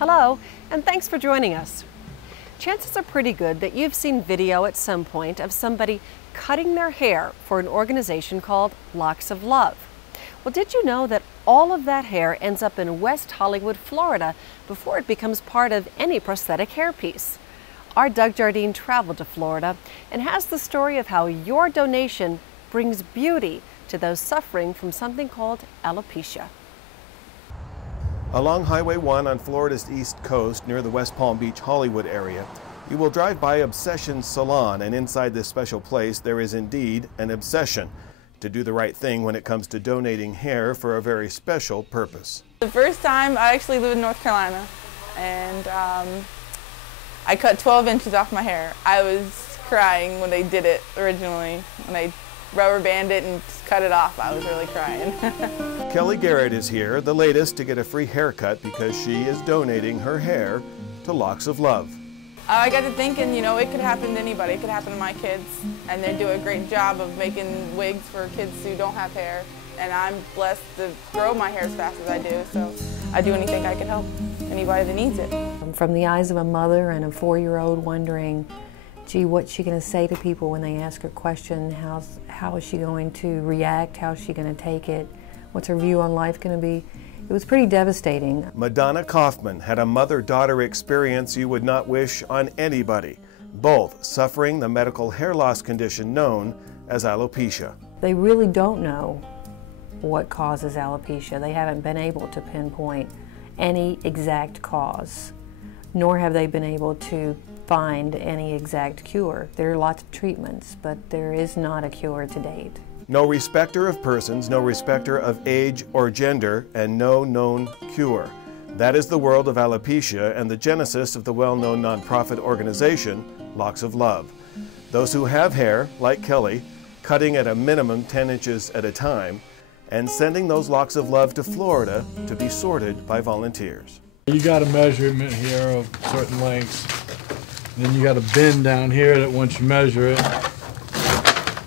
Hello, and thanks for joining us. Chances are pretty good that you've seen video at some point of somebody cutting their hair for an organization called Locks of Love. Well, did you know that all of that hair ends up in West Hollywood, Florida, before it becomes part of any prosthetic hairpiece? Our Doug Jardine traveled to Florida and has the story of how your donation brings beauty to those suffering from something called alopecia. Along Highway 1 on Florida's east coast near the West Palm Beach, Hollywood area, you will drive by Obsession Salon, and inside this special place there is indeed an obsession to do the right thing when it comes to donating hair for a very special purpose. The first time, I actually live in North Carolina, and I cut 12 inches off my hair. I was crying when they did it originally. When they rubber band it and cut it off, I was really crying. Kelly Garrett is here, the latest to get a free haircut because she is donating her hair to Locks of Love. I got to thinking, you know, it could happen to anybody. It could happen to my kids, and they do a great job of making wigs for kids who don't have hair. And I'm blessed to grow my hair as fast as I do, so I do anything I can help anybody that needs it. From the eyes of a mother and a 4-year-old wondering, gee, what's she going to say to people when they ask her a question? How is she going to react? How is she going to take it? What's her view on life going to be? It was pretty devastating. Madonna Kaufman had a mother-daughter experience you would not wish on anybody, both suffering the medical hair loss condition known as alopecia. They really don't know what causes alopecia. They haven't been able to pinpoint any exact cause, nor have they been able to find any exact cure. There are lots of treatments, but there is not a cure to date. No respecter of persons, no respecter of age or gender, and no known cure. That is the world of alopecia and the genesis of the well-known nonprofit organization, Locks of Love. Those who have hair, like Kelly, cutting at a minimum 10 inches at a time, and sending those locks of love to Florida to be sorted by volunteers. You got a measurement here of certain lengths. Then you got a bin down here that once you measure it,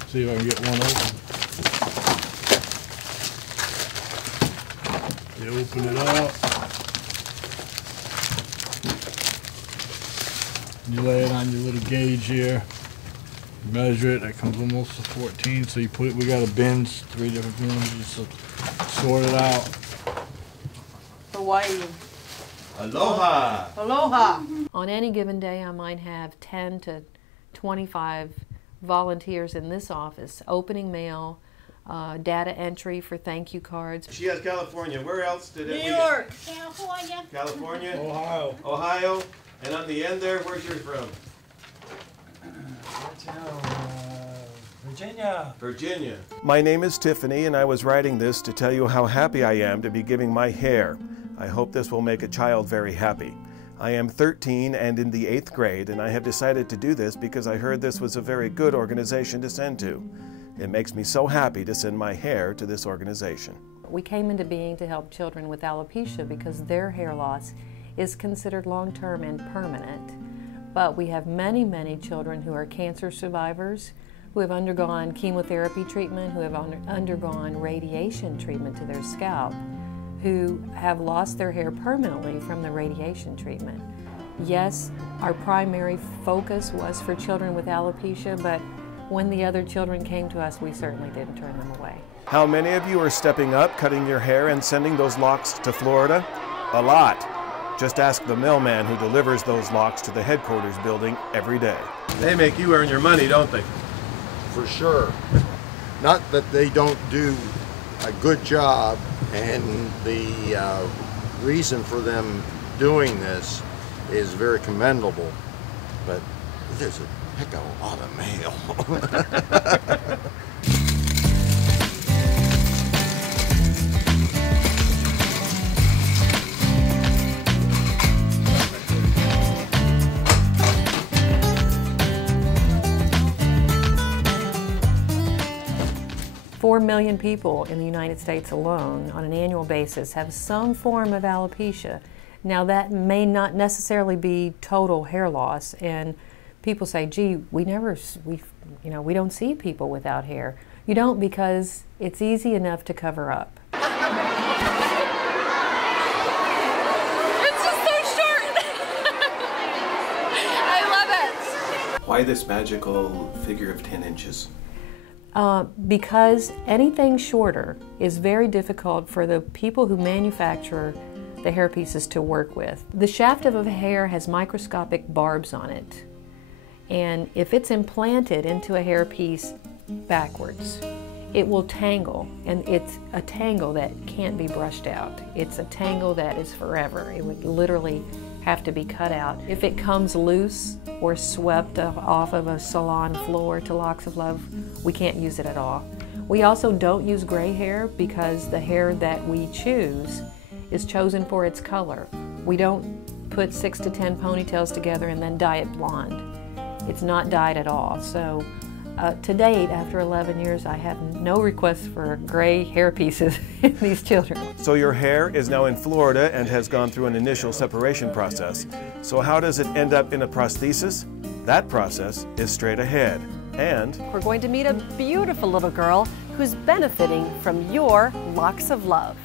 see if I can get one open. You open it up. You lay it on your little gauge here. Measure it, that comes almost to 14, so you put it, we got a bins, 3 different bins, just sort it out. Hawaii. Aloha! Aloha! On any given day, I might have 10 to 25 volunteers in this office, opening mail, data entry for thank you cards. She has California. Where else did it? New York. California. California? Ohio. Ohio? And on the end there, where's yours from? Virginia. Virginia. My name is Tiffany, and I was writing this to tell you how happy I am to be giving my hair. I hope this will make a child very happy. I am 13 and in the 8th grade, and I have decided to do this because I heard this was a very good organization to send to. It makes me so happy to send my hair to this organization. We came into being to help children with alopecia because their hair loss is considered long-term and permanent. But we have many, many children who are cancer survivors, who have undergone chemotherapy treatment, who have undergone radiation treatment to their scalp, who have lost their hair permanently from the radiation treatment. Yes, our primary focus was for children with alopecia, but when the other children came to us, we certainly didn't turn them away. How many of you are stepping up, cutting your hair, and sending those locks to Florida? A lot. Just ask the mailman who delivers those locks to the headquarters building every day. They make you earn your money, don't they? For sure. Not that they don't do a good job, and the reason for them doing this is very commendable, but there's a heck of a lot of mail. 4 million people in the United States alone on an annual basis have some form of alopecia. Now that may not necessarily be total hair loss, and people say, gee, we don't see people without hair. You don't, because it's easy enough to cover up. It's just so short! Why this magical figure of 10 inches? Because anything shorter is very difficult for the people who manufacture the hair pieces to work with. The shaft of a hair has microscopic barbs on it, and if it's implanted into a hair piece backwards, it will tangle, and it's a tangle that can't be brushed out. It's a tangle that is forever. It would literally have to be cut out. If it comes loose or swept off of a salon floor to Locks of Love, we can't use it at all. We also don't use gray hair because the hair that we choose is chosen for its color. We don't put 6 to 10 ponytails together and then dye it blonde. It's not dyed at all. So to date, after 11 years, I have no requests for gray hair pieces in these children. So your hair is now in Florida and has gone through an initial separation process. So how does it end up in a prosthesis? That process is straight ahead. And We're going to meet a beautiful little girl who's benefiting from your Locks of Love.